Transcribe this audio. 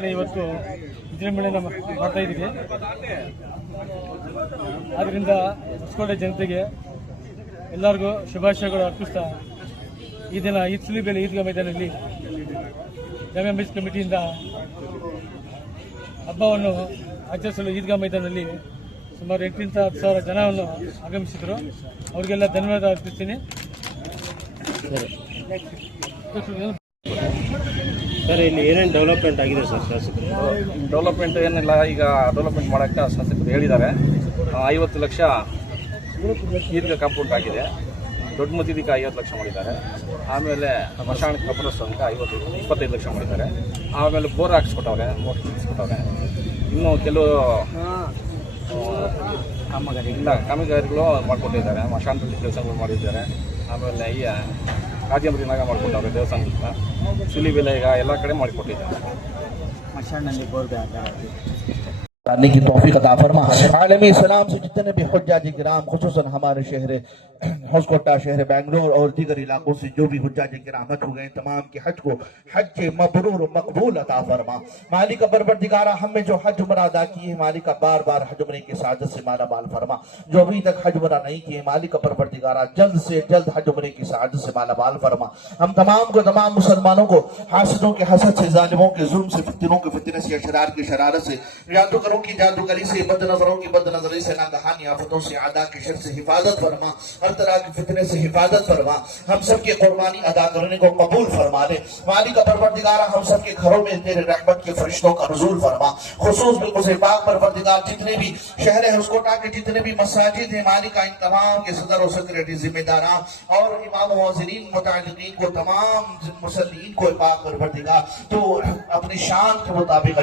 ಇವತ್ತು ವಿಜೃಂಭಣೆಯಿಂದ ಮಾಡ್ತಾ ಇದ್ದೀವಿ. ಆದ್ದರಿಂದ ಹೊಸಕೋಟೆ ಜನತೆಗೆ ಎಲ್ಲರಿಗೂ ಶುಭಾಶಯಗಳು ಅರ್ಪಿಸ್ತಾ ಈ ದಿನ ಈದ್ ಸುಲಿಬೇಲೆ ಈದ್ಗಾ ಮೈದಾನದಲ್ಲಿ ಜಾಮಿಯಾ ಮಸ್ಜಿದ್ ಕಮಿಟಿಯಿಂದ ಹಬ್ಬವನ್ನು ಆಚರಿಸಲು ಈದ್ಗಾ ಮೈದಾನದಲ್ಲಿ ಸುಮಾರು 8ರಿಂದ 10,000 ಜನವನ್ನು ಆಗಮಿಸಿದರು. ಅವರಿಗೆಲ್ಲ ಧನ್ಯವಾದ ಅರ್ಪಿಸ್ತೀನಿ. ಸರ್, ಇಲ್ಲಿ ಏನೇನು ಡೆವಲಪ್ಮೆಂಟ್ ಆಗಿದೆ ಸರ್ ಶಾಸಕರು? ಡೆವಲಪ್ಮೆಂಟ್ ಏನಿಲ್ಲ, ಈಗ ಡೆವಲಪ್ಮೆಂಟ್ ಮಾಡೋಕ್ಕೆ ಶಾಸಕರು ಹೇಳಿದ್ದಾರೆ. 50 ಲಕ್ಷ ಈದ್ಗಾ ಕಾಂಪೌಂಡ್ ಆಗಿದೆ. ದೊಡ್ಡ ಮಸೀದಿಗೆ 50 ಲಕ್ಷ ಮಾಡಿದ್ದಾರೆ. ಆಮೇಲೆ ಮಶಾಣ ಕಬ್ರಸ್ತಾನಕ್ಕೆ 25 ಲಕ್ಷ ಮಾಡಿದ್ದಾರೆ. ಆಮೇಲೆ ಬೋರ್ ಹಾಕ್ಸ್ಕೊಟ್ಟವ್ರೆ, ಮೋಟ್ರ್ ಹಾಕ್ಸ್ಕೊಟ್ಟವ್ರೆ. ಇನ್ನೂ ಕೆಲವು ಕಾಮಗಾರಿಗಳು ಮಾಡಿಕೊಟ್ಟಿದ್ದಾರೆ. ಮಶಾಣದಲ್ಲಿ ಕೆಲಸಗಳು ಮಾಡಿದ್ದಾರೆ. ಆಮೇಲೆ ಈ ರಾಜೇಂದ್ರನಾಗ ಮಾಡಿಕೊಟ್ಟವ್ರೆ ದೇವಸ್ಥಾನದಿಂದ. ಸುಲಿಬೇಲೆ ಈಗ ಎಲ್ಲ ಕಡೆ ಮಾಡಿಕೊಟ್ಟಿದ್ದಾರೆ. ಮಶಾಣಲ್ಲಿ ಬೋರ್ करने की तौफीक अता फरमा। आलमी इस्लाम से जितने भी हुज्जाज किराम खुसूसन हमारे शहर होसकोटा, शहर बेंगलोर और दीगर इलाकों से जो भी हुज्जाज किराम हज हो गए, तमाम के हज को हज मबरूर मकबूल अता फरमा। मालिक परवरदिगारा हमें जो हज उम्र अदा किए, मालिक बार बार हज उम्र की सादत से माला माल फरमा। जो अभी तक हज उम्र नहीं किए, मालिक परवरदिगारा जल्द से जल्द हज उम्र की सादत से माला माल फरमा। हम तमाम मुसलमानों को हासिदों के हसद से, जालिमों के जुल्म से, फितनों के फितने से, अशरार की शरारत से, जादूगरों की जादूगरी से, बद नजरों की बद नजरी से, नागहानी आफतों से, आदा के शर से हिफाजत फरमा। हर तरह के फितने से हिफाजत फरमा। हम सब की कुर्बानी अदा करने को कबूल फरमा दे। मालिक परवरदिगारा हम सब के घरों में तेरे रहमत के फरिश्तों का नुज़ूल फरमा। खुसूस बिल्कुल पाक परवरदिगार जितने भी शहर होसकोटा के जितने भी मसाजिद हैं, मालिक इन तमाम के सदर और सेक्रेटरी, जिम्मेदारान और इमाम मुअज्जिनीन, मुतअल्लिकीन को, तमाम मुसल्लीन को पाक परवरदिगार तो अपनी शान के मुताबिक